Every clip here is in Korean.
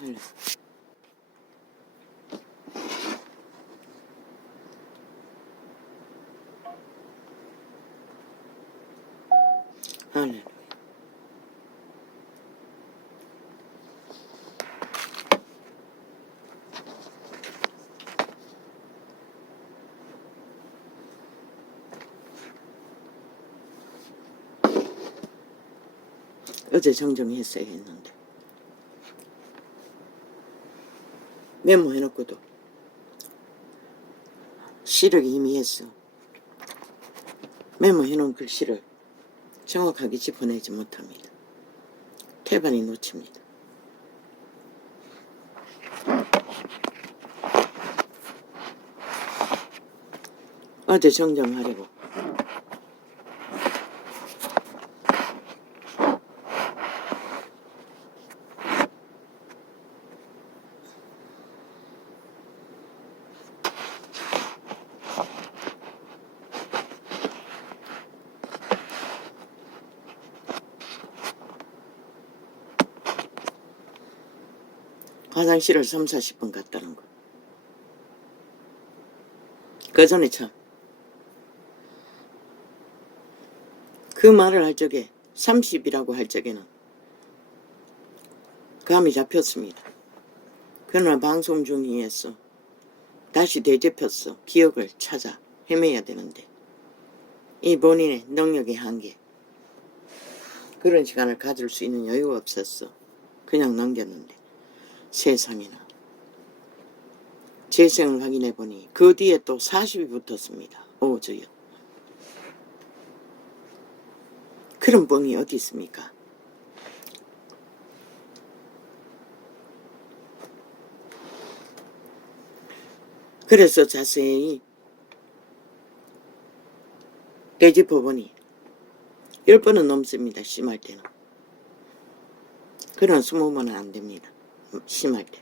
할래. 할래. 어제 정정했어야 했는데 메모해놓고도 시력이 희미했어. 메모해놓은 글씨를 정확하게 짚어내지 못합니다. 태반이 놓칩니다. 어제 정정하려고 화장실을 3, 40분 갔다는 거. 그 전에 참 그 말을 할 적에 30이라고 할 적에는 감이 잡혔습니다. 그러나 방송 중이었어. 다시 되짚었어. 기억을 찾아 헤매야 되는데 이 본인의 능력의 한계, 그런 시간을 가질 수 있는 여유가 없었어. 그냥 넘겼는데 세상에나 재생을 확인해보니 그 뒤에 또 40이 붙었습니다. 오 저요. 그런 뻥이 어디 있습니까? 그래서 자세히 되짚어보니 10번은 넘습니다. 심할 때는. 그런 20번은 안 됩니다. 심할 때.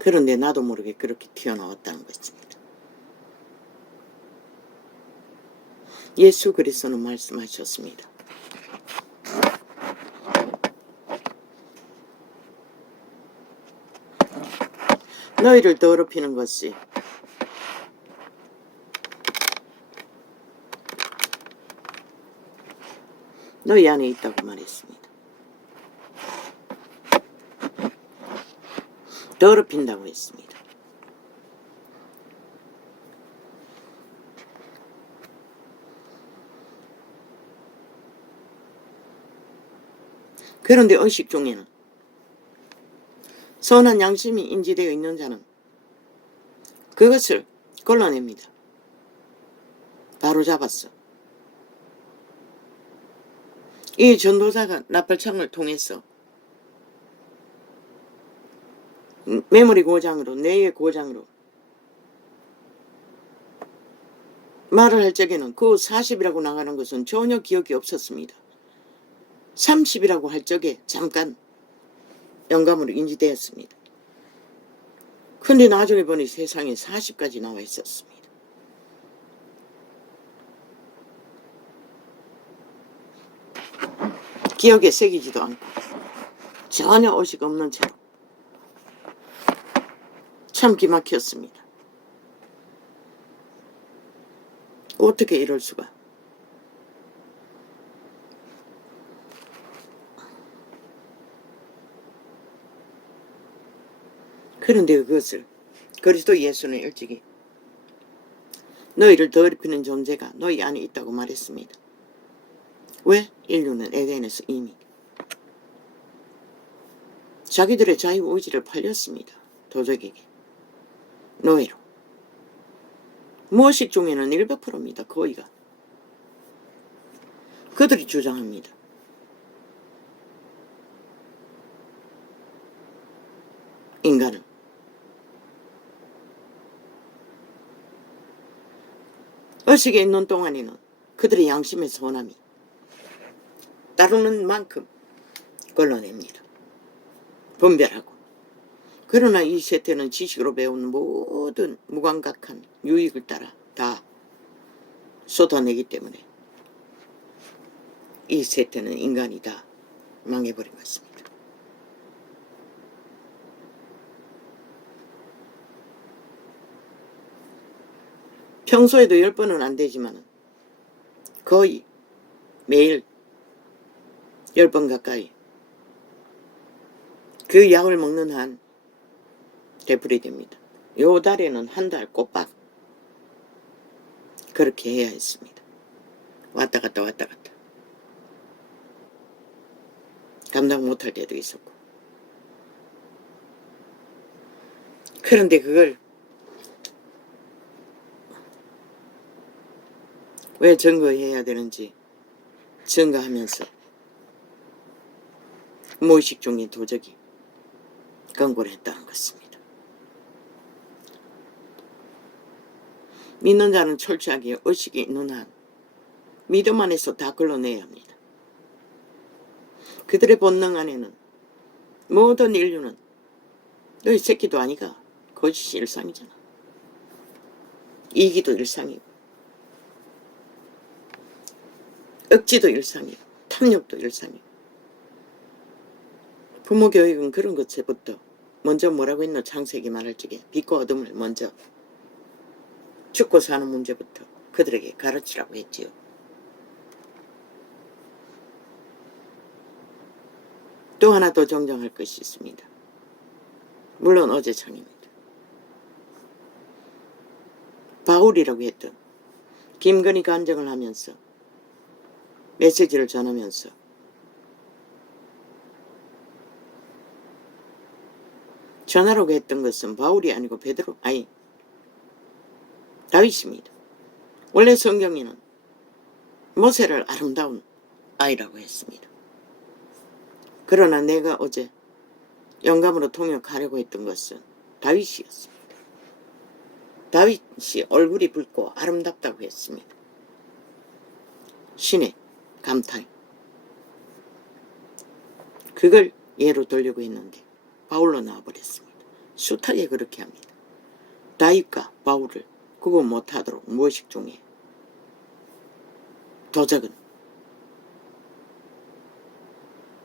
그런데 나도 모르게 그렇게 튀어나왔다는 것입니다. 예수 그리스도는 말씀하셨습니다. 너희를 더럽히는 것이 너희 안에 있다고 말했습니다. 더럽힌다고 했습니다. 그런데 의식 중에는 선한 양심이 인지되어 있는 자는 그것을 걸러냅니다. 바로 잡았어. 이 전도자가 나팔창을 통해서 메모리 고장으로, 뇌의 고장으로 말을 할 적에는 그 40이라고 나가는 것은 전혀 기억이 없었습니다. 30이라고 할 적에 잠깐 영감으로 인지되었습니다. 근데 나중에 보니 세상에 40까지 나와 있었습니다. 기억에 새기지도 않고 전혀 의식 없는 채로 참 기막혔습니다. 어떻게 이럴 수가. 그런데 그것을 그리스도 예수는 일찍이 너희를 더럽히는 존재가 너희 안에 있다고 말했습니다. 왜? 인류는 에덴에서 이미 자기들의 자유의지를 팔렸습니다. 도적에게. 노예로. 무의식 중에는 100%입니다. 거의가. 그들이 주장합니다. 인간은 의식에 있는 동안에는 그들의 양심의 선함이 따르는 만큼 걸러냅니다. 분별하고. 그러나 이 세태는 지식으로 배운 모든 무감각한 유익을 따라 다 쏟아내기 때문에 이 세태는 인간이 다 망해버린 것입니다. 평소에도 10번은 안 되지만 거의 매일 10번 가까이 그 약을 먹는 한 되풀이 됩니다. 요 달에는 한 달 꼬박 그렇게 해야 했습니다. 왔다 갔다 왔다 갔다. 감당 못할 때도 있었고. 그런데 그걸 왜 증거해야 되는지 증거하면서 무의식 중에 도적이 권고를 했다는 것입니다. 믿는 자는 철저하게 의식이 있는 한 믿음 안에서 다 걸러내야 합니다. 그들의 본능 안에는 모든 인류는 너희 새끼도 아니가 거짓이 일상이잖아. 이기도 일상이고 억지도 일상이고 탐욕도 일상이고 부모 교육은 그런 것부터 먼저 뭐라고 했노? 창세기 말할 적에 빛과 어둠을 먼저 죽고 사는 문제부터 그들에게 가르치라고 했지요. 또 하나 더 정정할 것이 있습니다. 물론 어제창입니다. 바울이라고 했던 김건희 간증을 하면서 메시지를 전하면서 전하라고 했던 것은 바울이 아니고 베드로, 아니 다윗입니다. 원래 성경에는 모세를 아름다운 아이라고 했습니다. 그러나 내가 어제 영감으로 통역하려고 했던 것은 다윗이었습니다. 다윗이 얼굴이 붉고 아름답다고 했습니다. 신의 감탄. 그걸 예로 들려고 했는데 바울로 나와버렸습니다. 숱하게 그렇게 합니다. 다윗과 바울을 구분 못하도록 무의식 중에 도적은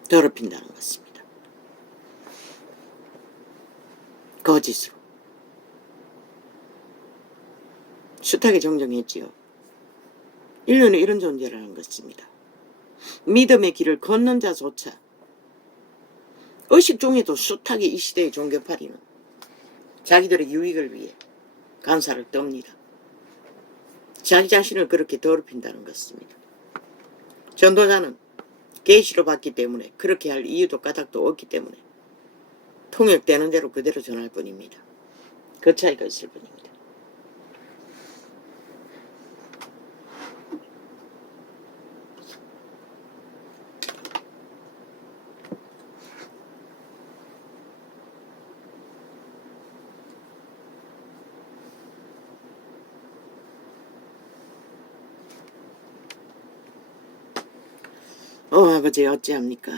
더럽힌다는 것입니다. 거짓으로 숱하게 정정했지요. 인류는 이런 존재라는 것입니다. 믿음의 길을 걷는 자조차 의식 중에도 숱하게 이 시대의 종교파리는 자기들의 유익을 위해 간사를 떱니다. 자기 자신을 그렇게 더럽힌다는 것입니다. 전도자는 계시로 받기 때문에 그렇게 할 이유도 까닭도 없기 때문에 통역되는 대로 그대로 전할 뿐입니다. 그 차이가 있을 뿐입니다. 아버지 어찌합니까?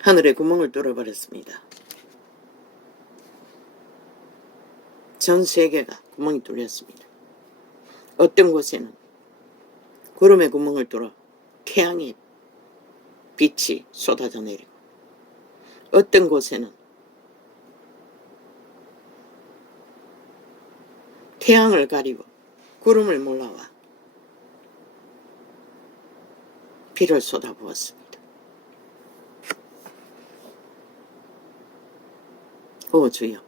하늘에 구멍을 뚫어버렸습니다. 전 세계가 구멍이 뚫렸습니다. 어떤 곳에는 구름에 구멍을 뚫어 태양의 빛이 쏟아져 내리고 어떤 곳에는 태양을 가리고 구름을 몰라와 비를 쏟아부었습니다. 오 주여,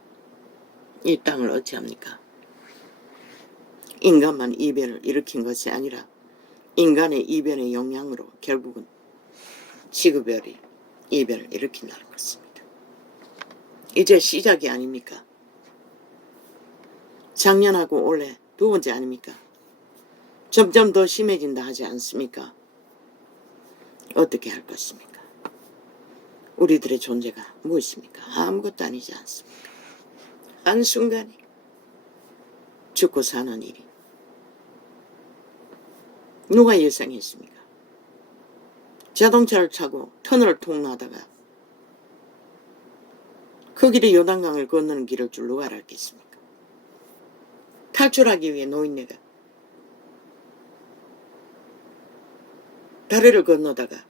이 땅을 어찌합니까? 인간만 이변을 일으킨 것이 아니라 인간의 이변의 영향으로 결국은 지구별이 이변을 일으킨다는 것입니다. 이제 시작이 아닙니까? 작년하고 올해 두 번째 아닙니까? 점점 더 심해진다 하지 않습니까? 어떻게 할 것입니까? 우리들의 존재가 무엇입니까? 아무것도 아니지 않습니까? 한순간에 죽고 사는 일이 누가 예상했습니까? 자동차를 타고 터널을 통과하다가 그 길이 요단강을 건너는 길을 줄 누가 알았겠습니까? 탈출하기 위해 노인네가 다리를 건너다가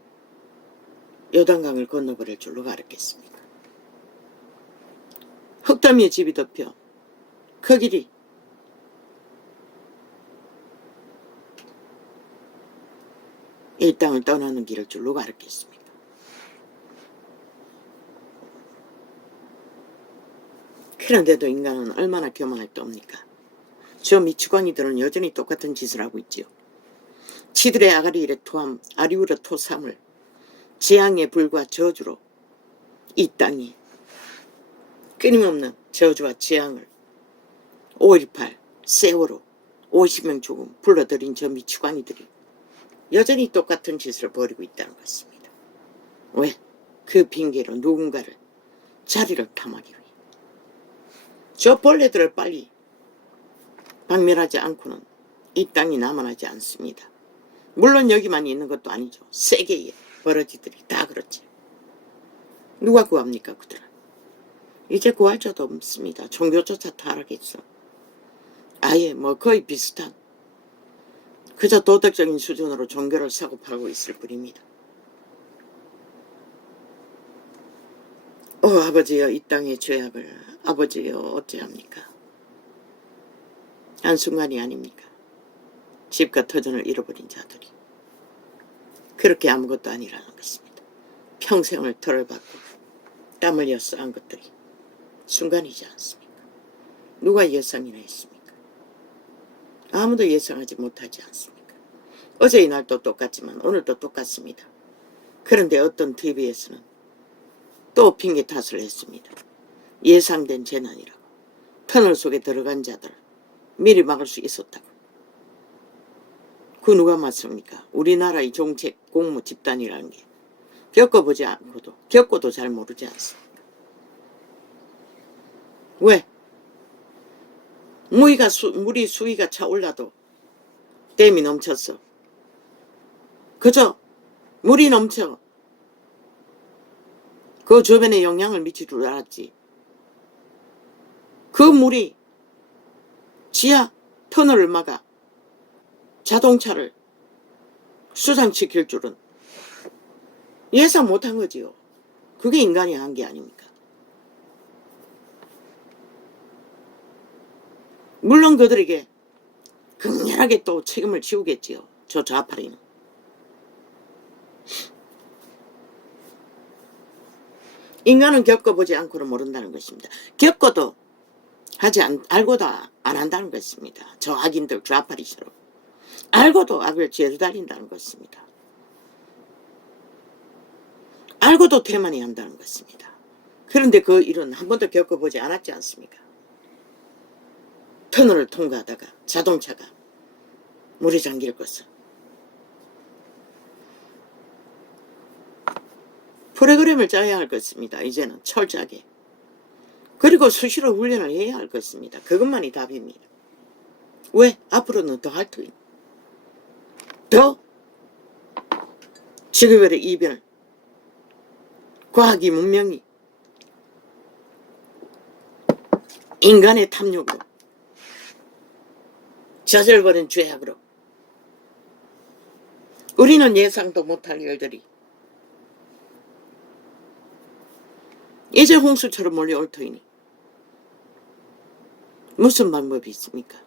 요단강을 건너버릴 줄로 알았겠습니까? 흙더미에 집이 덮여 그 길이 이 땅을 떠나는 길을 줄로 알았겠습니까? 그런데도 인간은 얼마나 교만할 겁니까? 저 미추광이들은 여전히 똑같은 짓을 하고 있지요. 지들의 아가리일의 토함, 아리우르 토삼을 재앙의 불과 저주로 이 땅이 끊임없는 저주와 재앙을 5.18 세월호 50명 죽음 불러들인 저 미추광이들이 여전히 똑같은 짓을 벌이고 있다는 것입니다. 왜? 그 핑계로 누군가를 자리를 탐하기 위해. 저 벌레들을 빨리 박멸하지 않고는 이 땅이 남아나지 않습니다. 물론 여기만 있는 것도 아니죠. 세계에 버러지들이 다 그렇지. 누가 구합니까 그들을? 이제 구할 자도 없습니다. 종교조차 타락했어. 아예 뭐 거의 비슷한 그저 도덕적인 수준으로 종교를 사고팔고 있을 뿐입니다. 아버지여 이 땅의 죄악을 아버지여 어찌합니까? 한순간이 아닙니까? 집과 터전을 잃어버린 자들이 그렇게 아무것도 아니라는 것입니다. 평생을 털을 받고 땀 흘려 쌓은 것들이 순간이지 않습니까? 누가 예상이나 했습니까? 아무도 예상하지 못하지 않습니까? 어제의 날도 똑같지만 오늘도 똑같습니다. 그런데 어떤 TV에서는 또 핑계 탓을 했습니다. 예상된 재난이라고. 터널 속에 들어간 자들 미리 막을 수 있었다고. 그 누가 맞습니까? 우리나라의 정책 공무 집단이라는 게 겪어보지 않고도 겪고도 잘 모르지 않습니까? 왜? 물이 수위가 차올라도 댐이 넘쳤어. 그저 물이 넘쳐 그 주변에 영향을 미칠 줄 알았지. 그 물이 지하 터널을 막아 자동차를 수상시킬 줄은 예상 못한 거지요. 그게 인간이 한 게 아닙니까? 물론 그들에게 극렬하게 또 책임을 지우겠지요. 저 좌파리는. 인간은 겪어보지 않고는 모른다는 것입니다. 겪어도 알고도 안 한다는 것입니다. 저 악인들 좌파리처럼. 알고도 악을 죄로 달린다는 것입니다. 알고도 태만히 한다는 것입니다. 그런데 그 일은 한 번도 겪어보지 않았지 않습니까? 터널을 통과하다가 자동차가 물에 잠길 것을. 프로그램을 짜야 할 것입니다. 이제는 철저하게. 그리고 수시로 훈련을 해야 할 것입니다. 그것만이 답입니다. 왜? 앞으로는 더 할 터입니다. 더 지구별의 이변을 과학이 문명이 인간의 탐욕으로 저질버린 죄악으로 우리는 예상도 못할 일들이 이제 홍수처럼 몰려올 터이니 무슨 방법이 있습니까?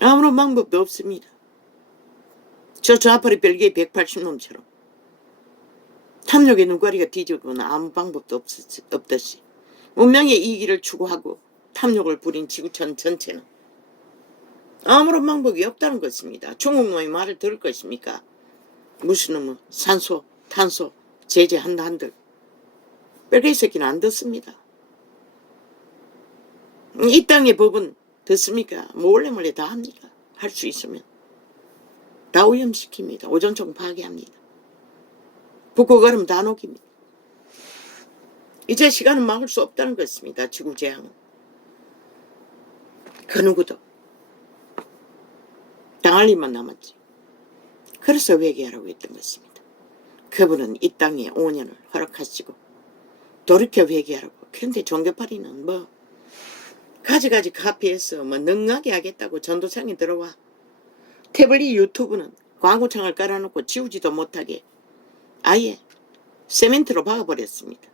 아무런 방법도 없습니다. 저 좌파리 벨기에 180놈처럼 탐욕의 눈가리가 뒤집거나 아무 방법도 없듯이 문명의 이기를 추구하고 탐욕을 부린 지구촌 전체는 아무런 방법이 없다는 것입니다. 중국놈의 말을 들을 것입니까? 무슨 놈은 산소, 탄소 제재한다 한들 벨기에 새끼는 안 듣습니다. 이 땅의 법은 듣습니까? 몰래 다 합니다. 할 수 있으면 다 오염시킵니다. 오존층 파괴합니다. 북극 얼음 다 녹입니다. 이제 시간은 막을 수 없다는 것입니다. 지구재앙은. 그 누구도 당할 일만 남았지. 그래서 회개하라고 했던 것입니다. 그분은 이 땅에 5년을 허락하시고 돌이켜 회개하라고. 그런데 종교파리는 뭐 가지가지 카피해서 뭐 능하게 하겠다고 전도창에 들어와. 태블릿 유튜브는 광고창을 깔아놓고 지우지도 못하게 아예 세멘트로 박아버렸습니다.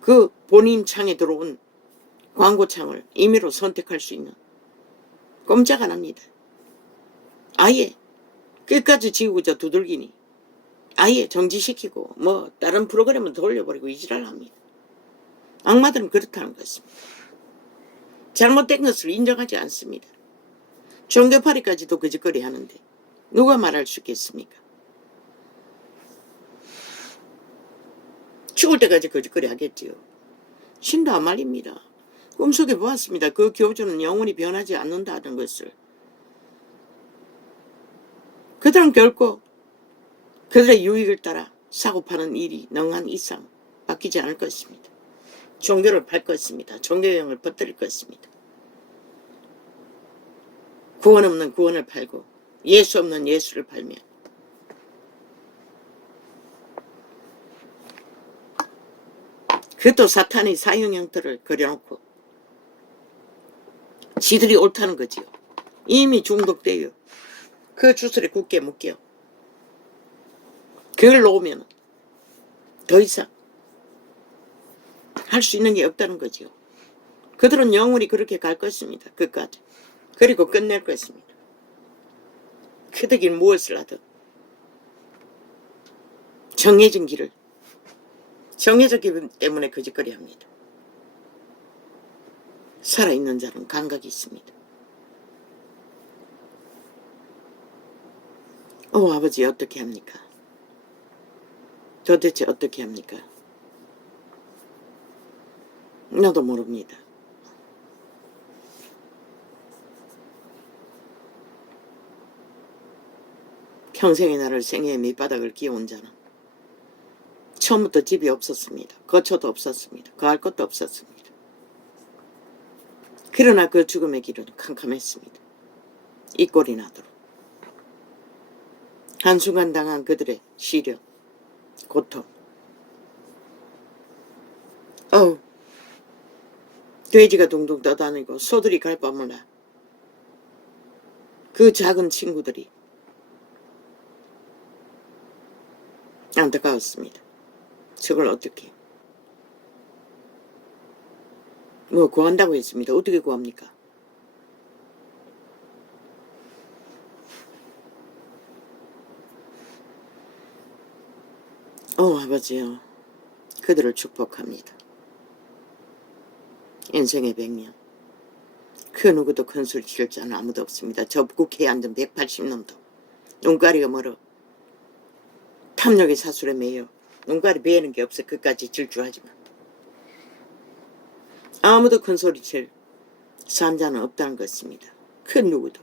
그 본인 창에 들어온 광고창을 임의로 선택할 수 있는, 꼼짝 안 합니다. 아예 끝까지 지우고자 두들기니 아예 정지시키고 뭐 다른 프로그램은 돌려버리고 이지랄 합니다. 악마들은 그렇다는 것입니다. 잘못된 것을 인정하지 않습니다. 종교파리까지도 거짓거리 하는데 누가 말할 수 있겠습니까? 죽을 때까지 거짓거리 하겠지요. 신도 안 말입니다. 꿈속에 보았습니다. 그 교주는 영원히 변하지 않는다는 것을. 그들은 결코 그들의 유익을 따라 사고파는 일이 능한 이상 바뀌지 않을 것입니다. 종교를 팔 것입니다. 종교형을 퍼뜨릴 것입니다. 구원 없는 구원을 팔고 예수 없는 예수를 팔며 그것도 사탄의 사형 형태를 그려놓고 지들이 옳다는 거지요. 이미 중독되어 그 주술에 굳게 묶여 그걸 놓으면 더 이상 할 수 있는 게 없다는 거지요. 그들은 영원히 그렇게 갈 것입니다. 끝까지. 그리고 끝낼 것입니다. 그들이 무엇을 하든 정해진 길을, 정해졌기 때문에 거짓거리 합니다. 살아있는 자는 감각이 있습니다. 아버지 어떻게 합니까? 도대체 어떻게 합니까? 나도 모릅니다. 평생의 나를 생애의 밑바닥을 기어온 자는 처음부터 집이 없었습니다. 거처도 없었습니다. 거할 것도 없었습니다. 그러나 그 죽음의 길은 캄캄했습니다. 이 꼴이 나도록. 한순간 당한 그들의 시련, 고통. 돼지가 둥둥 떠다니고 소들이 갈 바 몰라. 그 작은 친구들이 안타까웠습니다. 저걸 어떻게 뭐 구한다고 했습니다. 어떻게 구합니까? 아버지요, 그들을 축복합니다. 인생의 100년 그 누구도 큰 소리 칠 자는 아무도 없습니다. 저 국회에 앉은 180놈도 눈가리가 멀어 탐욕의 사술에 매여 눈가리 베는 게 없어 그까지 질주하지만 아무도 큰 소리 칠 산자는 없다는 것입니다. 그 누구도.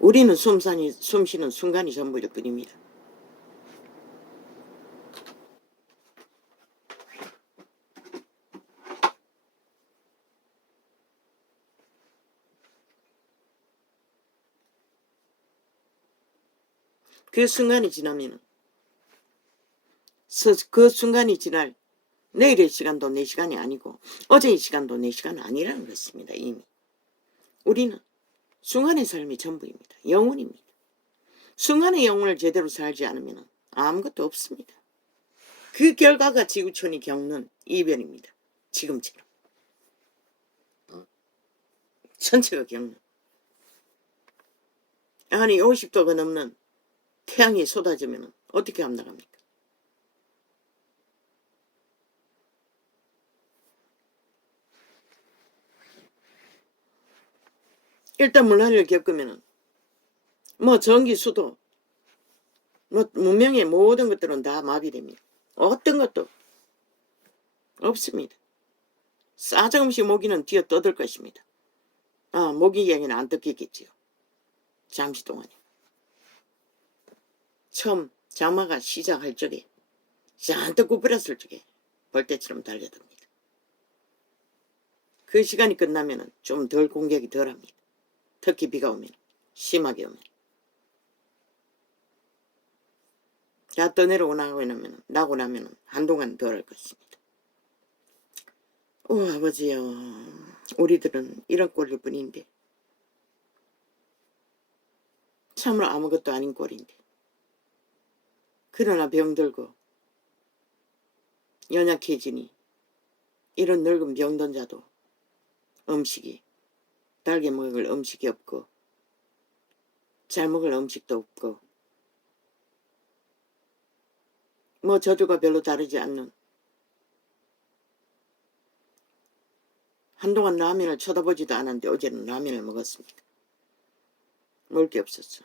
우리는 숨쉬는 순간이 전부일 뿐입니다. 그 순간이 지나면은 그 순간이 지날 내일의 시간도 내 시간이 아니고 어제의 시간도 내 시간 아니라는 것입니다. 이미 우리는 순간의 삶이 전부입니다. 영혼입니다. 순간의 영혼을 제대로 살지 않으면 아무것도 없습니다. 그 결과가 지구촌이 겪는 이변입니다. 지금처럼 전체가 겪는. 아니 50도가 넘는 태양이 쏟아지면 어떻게 합나갑니까? 일단 물난리를 겪으면 뭐 전기, 수도, 뭐 문명의 모든 것들은 다 마비됩니다. 어떤 것도 없습니다. 싸정없이 모기는 뛰어 떠들 것입니다. 모기 이야기는 안 듣겠지요. 잠시 동안에. 처음 장마가 시작할 적에 잔뜩 구부렸을 적에 벌떼처럼 달려듭니다. 그 시간이 끝나면 좀 덜 공격이 덜합니다. 특히 비가 오면, 심하게 오면. 다 떠내려오고 나고 나면 한동안 덜 할 것입니다. 오 아버지요. 우리들은 이런 꼴일 뿐인데 참으로 아무것도 아닌 꼴인데 그러나 병들고 연약해지니 이런 늙은 병든 자도 음식이 달게 먹을 음식이 없고 잘 먹을 음식도 없고 뭐 저들과 별로 다르지 않는 한동안 라면을 쳐다보지도 않았는데 어제는 라면을 먹었습니다. 먹을 게 없었어.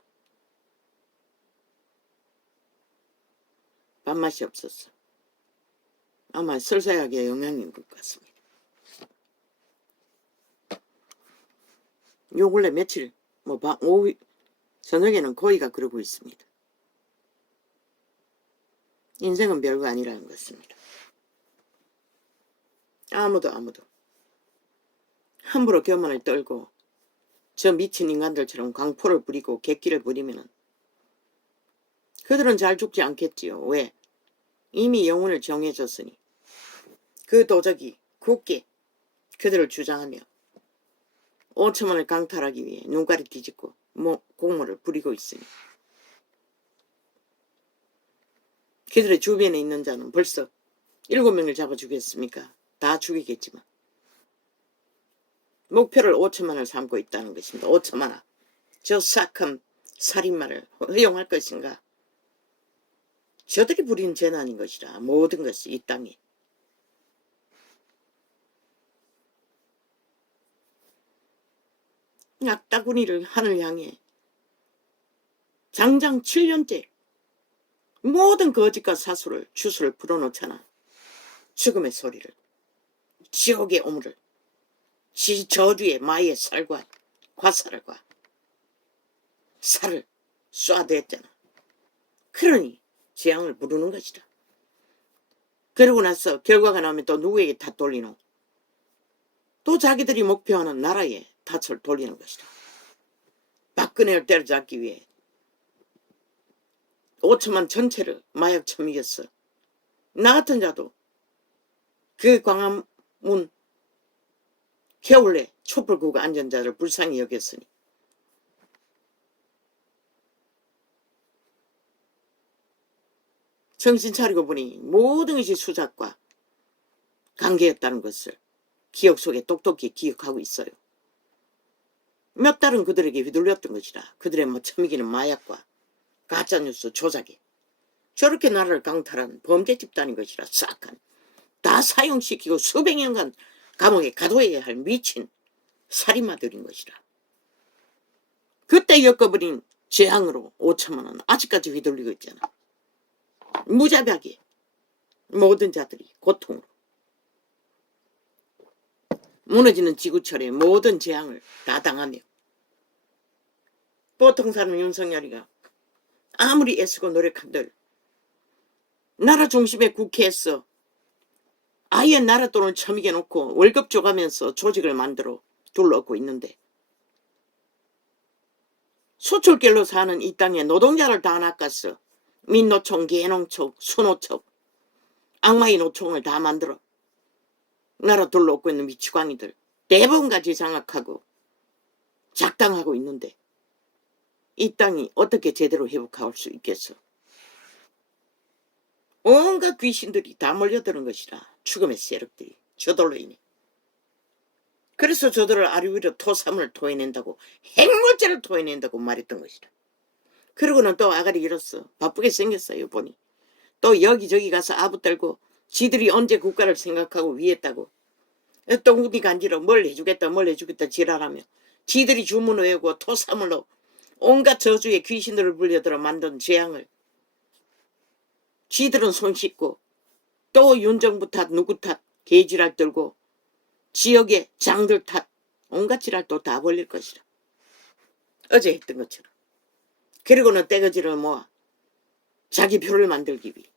밥맛이 없었어. 아마 설사약의 영향인 것 같습니다. 요 근래 며칠 오후 저녁에는 거의가 그러고 있습니다. 인생은 별거 아니라는 것입니다. 아무도 함부로 교만을 떨고 저 미친 인간들처럼 광포를 부리고 객기를 부리면은 그들은 잘 죽지 않겠지요. 왜? 이미 영혼을 정해줬으니 그 도적이 굳게 그들을 주장하며 5천만을 강탈하기 위해 눈가리 뒤집고 공모를 부리고 있으니 그들의 주변에 있는 자는 벌써 7명을 잡아 죽였습니까? 다 죽이겠지만 목표를 5천만을 삼고 있다는 것입니다. 5천만아. 저 싹한 살인마를 허용할 것인가? 저들이 부린 재난인 것이라 모든 것이 이 땅에. 악다구니를 하늘 향해 장장 7년째 모든 거짓과 사수를 주술을 풀어놓잖아. 죽음의 소리를, 지옥의 오물을, 저주의 마의 살과 화살과 살을 쏴대었잖아. 그러니 재앙을 부르는 것이다. 그러고 나서 결과가 나오면 또 누구에게 탓 돌리노? 또 자기들이 목표하는 나라에 탓을 돌리는 것이다. 박근혜를 때려잡기 위해 5천만 전체를 마약 처먹였어. 나 같은 자도 그 광화문 겨울에 촛불 끄고 앉은 자를 불쌍히 여겼으니 정신 차리고 보니 모든 것이 수작과 관계였다는 것을 기억 속에 똑똑히 기억하고 있어요. 몇 달은 그들에게 휘둘렸던 것이라. 그들의 처먹이는 마약과 가짜뉴스 조작에 저렇게 나라를 강탈한 범죄 집단인 것이라. 싹한 다 사형시키고 수백 년간 감옥에 가둬야 할 미친 살인마들인 것이라. 그때 겪어버린 재앙으로 5천만 원 아직까지 휘둘리고 있잖아. 무자비하게 모든 자들이 고통으로 무너지는 지구철의 모든 재앙을 다 당하며 보통 사람 윤석열이가 아무리 애쓰고 노력한들 나라 중심의 국회에서 아예 나라 돈을 처먹여 놓고 월급 줘가면서 조직을 만들어 둘러엎고 있는데 수출길로 사는 이 땅에 노동자를 다 낚았어. 민노총, 개농총, 수노총, 악마의 노총을 다 만들어 나라 둘러엎고 있는 미치광이들 대부분까지 장악하고 작당하고 있는데 이 땅이 어떻게 제대로 회복할 수 있겠어? 온갖 귀신들이 다 몰려드는 것이라. 죽음의 세력들이 저들로 인해. 그래서 저들을 아리위로 토사물을 토해낸다고, 핵물질을 토해낸다고 말했던 것이라. 그러고는 또 아가리 잃었어. 바쁘게 생겼어요 보니. 또 여기저기 가서 아부떨고 지들이 언제 국가를 생각하고 위했다고 또 우리 간지러 뭘 해주겠다 지랄하며 지들이 주문 외우고 토사물로 온갖 저주의 귀신들을 불려들어 만든 재앙을 지들은 손 씻고 또 윤정부 탓 누구 탓 개지랄 떨고 지역의 장들 탓 온갖 지랄 또 다 벌릴 것이라. 어제 했던 것처럼. 그리고는 떼거지를 모아 자기 표를 만들기 위해.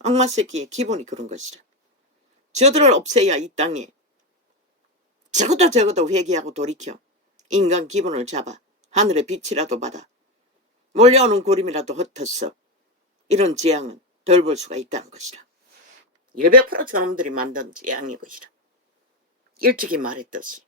악마 새끼의 기본이 그런 것이라. 저들을 없애야 이 땅에 적어도 회개하고 돌이켜 인간 기본을 잡아 하늘의 빛이라도 받아 몰려오는 구름이라도 흩어서 이런 재앙은 덜 볼 수가 있다는 것이라. 100% 저놈들이 만든 재앙인 것이라. 일찍이 말했듯이.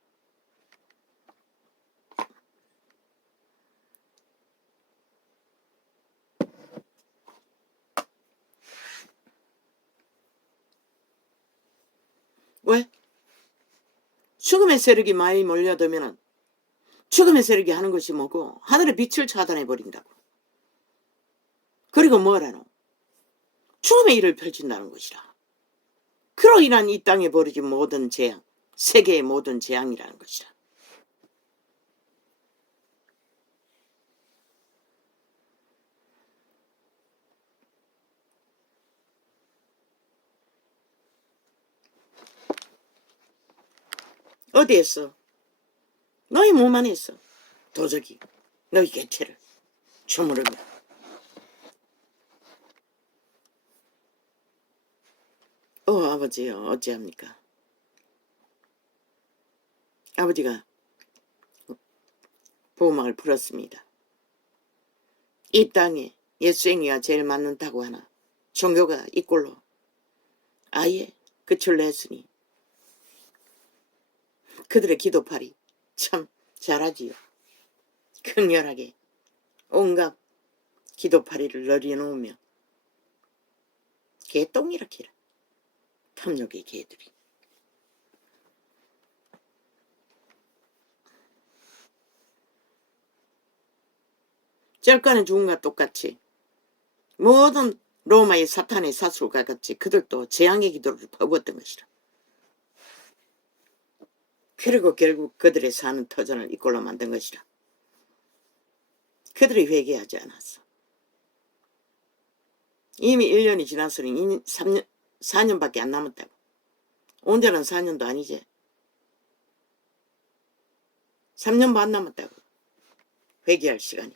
왜? 죽음의 세력이 많이 몰려들면은 죽음의 세력이 하는 것이 뭐고 하늘의 빛을 차단해 버린다고. 그리고 뭐라노? 죽음의 일을 펼친다는 것이라. 그로 인한 이 땅에 벌어진 모든 재앙, 세계의 모든 재앙이라는 것이라. 어디 했어? 너희 몸 안에 있어. 도적이 너희 개체를 주무르며. 아버지요, 어찌합니까? 아버지가 보호막을 풀었습니다. 이 땅에 예수행위가 제일 맞는다고 하나 종교가 이 꼴로 아예 끝을 냈으니 그들의 기도팔이 참 잘하지요. 극렬하게 온갖 기도팔이를 늘여놓으며 개똥이라 키라. 탐욕의 개들이. 절간에 죽은 것과 똑같이 모든 로마의 사탄의 사술과 같이 그들도 재앙의 기도를 퍼부었던 것이라. 그리고 결국 그들의 사는 터전을 이꼴로 만든 것이라. 그들이 회개하지 않았어. 이미 1년이 지났으니 3년, 4년밖에 안 남았다고. 온전한 4년도 아니지. 3년 반 남았다고. 회개할 시간이.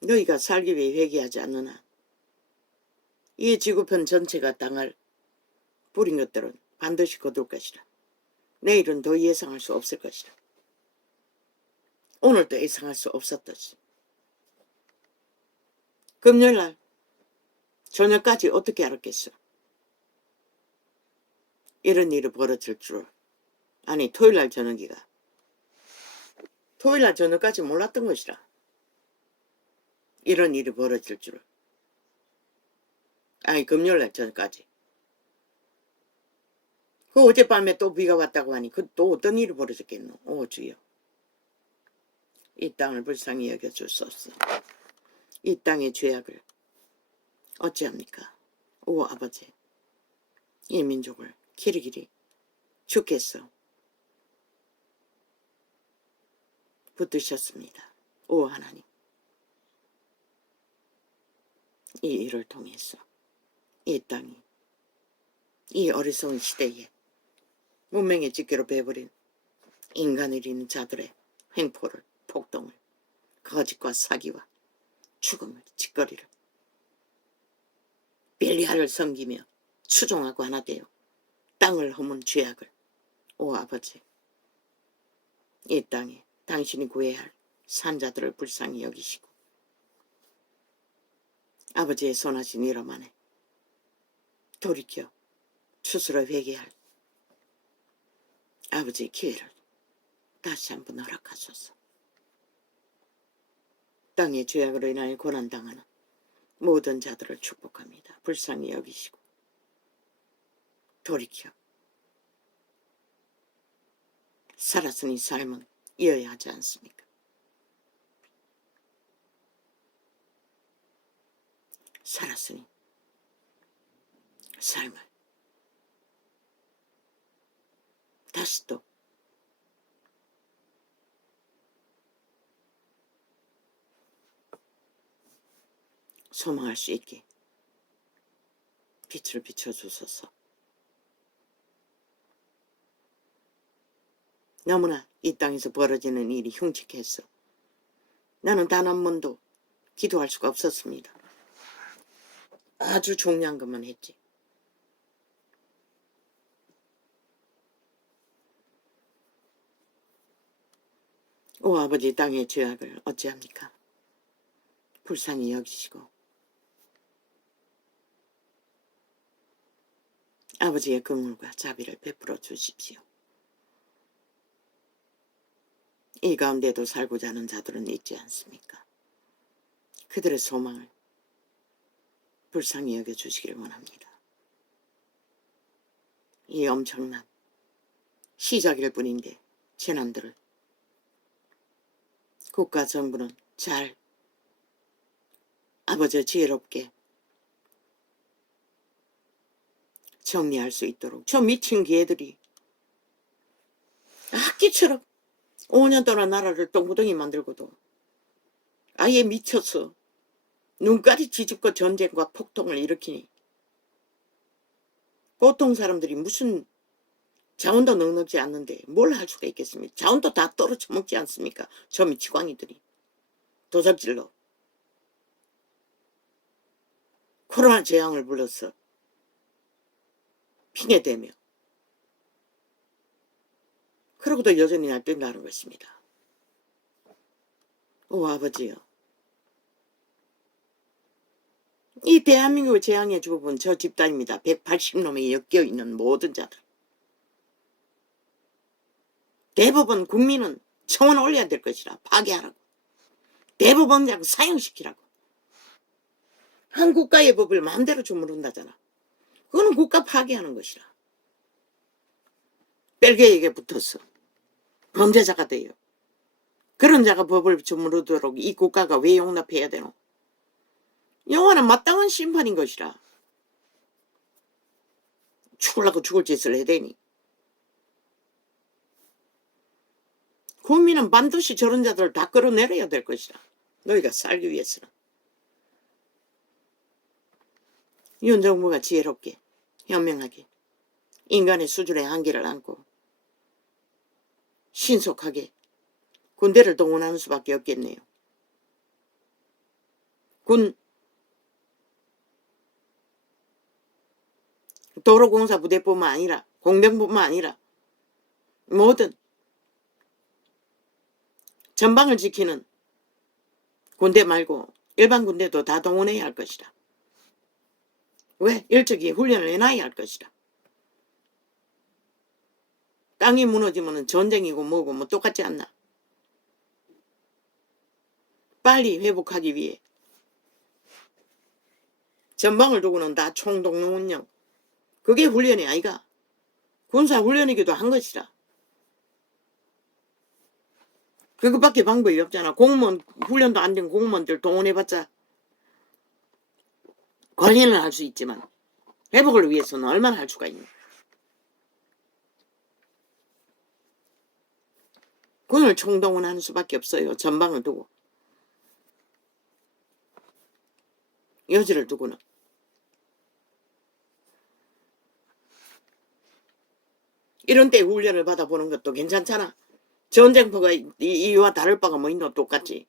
너희가 살기 위해 회개하지 않느나 이 지구편 전체가 당할 뿌린 것들은 반드시 거둘 것이라. 내일은 더 예상할 수 없을 것이라. 오늘도 예상할 수 없었듯이. 금요일날 저녁까지 어떻게 알았겠어? 이런 일이 벌어질 줄을. 아니 토요일날 저녁이가. 토요일날 저녁까지 몰랐던 것이라. 이런 일이 벌어질 줄을. 아니 금요일날 저녁까지. 그 어젯밤에 또 비가 왔다고 하니 그 또 어떤 일이 벌어졌겠노? 오 주여. 이 땅을 불쌍히 여겨주소서. 이 땅의 죄악을 어찌합니까? 오 아버지. 이 민족을 길이길이 주께서 붙드셨습니다. 오 하나님. 이 일을 통해서 이 땅이 이 어리석은 시대에 문명의 찌개로 베어버린 인간을 잃는 자들의 횡포를 폭동을 거짓과 사기와 죽음을 짓거리를 벨리알을 섬기며 추종하고 하나 되어 땅을 허문 죄악을 오 아버지 이 땅에 당신이 구해야 할 산자들을 불쌍히 여기시고 아버지의 선하신 이름 안에 돌이켜 스스로 회개할 아버지의 기회를 다시 한번 허락하소서. 땅의 죄악으로 인하여 고난당하는 모든 자들을 축복합니다. 불쌍히 여기시고 돌이켜 살았으니 삶은 이어야 하지 않습니까? 살았으니 삶을 다시 또 소망할 수 있게 빛을 비춰주소서. 너무나 이 땅에서 벌어지는 일이 흉측해서 나는 단 한 번도 기도할 수가 없었습니다. 아주 중요한 것만 했지. 오 아버지 땅의 죄악을 어찌합니까? 불쌍히 여기시고 아버지의 긍휼과 자비를 베풀어 주십시오. 이 가운데도 살고자 하는 자들은 있지 않습니까? 그들의 소망을 불쌍히 여겨주시기를 원합니다. 이 엄청난 시작일 뿐인데 재난들을 국가 정부는 잘 아버지 지혜롭게 정리할 수 있도록 저 미친 개들이 악기처럼 5년 동안 나라를 똥구덩이 만들고도 아예 미쳐서 눈깔이 뒤집고 전쟁과 폭동을 일으키니 보통 사람들이 무슨 자원도 넉넉지 않는데 뭘 할 수가 있겠습니까? 자원도 다 떨어져 먹지 않습니까? 저 미치광이들이 도적질로 코로나 재앙을 불러서 핑계대며 그러고도 여전히 날뛴다는 것입니다. 오 아버지요, 이 대한민국을 재앙의 주범은 저 집단입니다. 180놈에 엮여있는 모든 자들. 대법원 국민은 청원 올려야 될 것이라 파괴하라고. 대법원장 사형시키라고. 한 국가의 법을 마음대로 주무른다잖아. 그거는 국가 파괴하는 것이라. 벨기에에게 붙어서 범죄자가 돼요. 그런 자가 법을 주무르도록 이 국가가 왜 용납해야 되노? 영화는 마땅한 심판인 것이라. 죽으려고 죽을 짓을 해대니. 국민은 반드시 저런 자들을 다 끌어내려야 될 것이라. 너희가 살기 위해서는. 윤 정부가 지혜롭게 현명하게 인간의 수준의 한계를 안고 신속하게 군대를 동원하는 수밖에 없겠네요. 군 도로공사 부대뿐만 아니라 공병뿐만 아니라 모든 전방을 지키는 군대 말고 일반 군대도 다 동원해야 할 것이다. 왜? 일찍이 훈련을 해놔야 할 것이다. 땅이 무너지면 전쟁이고 뭐고 뭐 똑같지 않나. 빨리 회복하기 위해 전방을 두고는 다 총동원 운영. 그게 훈련이 아이가. 군사훈련이기도 한 것이라. 그것밖에 방법이 없잖아. 공무원 훈련도 안 된 공무원들 동원해봤자 관리는 할 수 있지만 회복을 위해서는 얼마나 할 수가 있나. 군을 총동원하는 수밖에 없어요. 전방을 두고. 여지를 두고는. 이런 때 훈련을 받아보는 것도 괜찮잖아. 전쟁터가 이와 다를 바가 뭐 있노. 똑같지.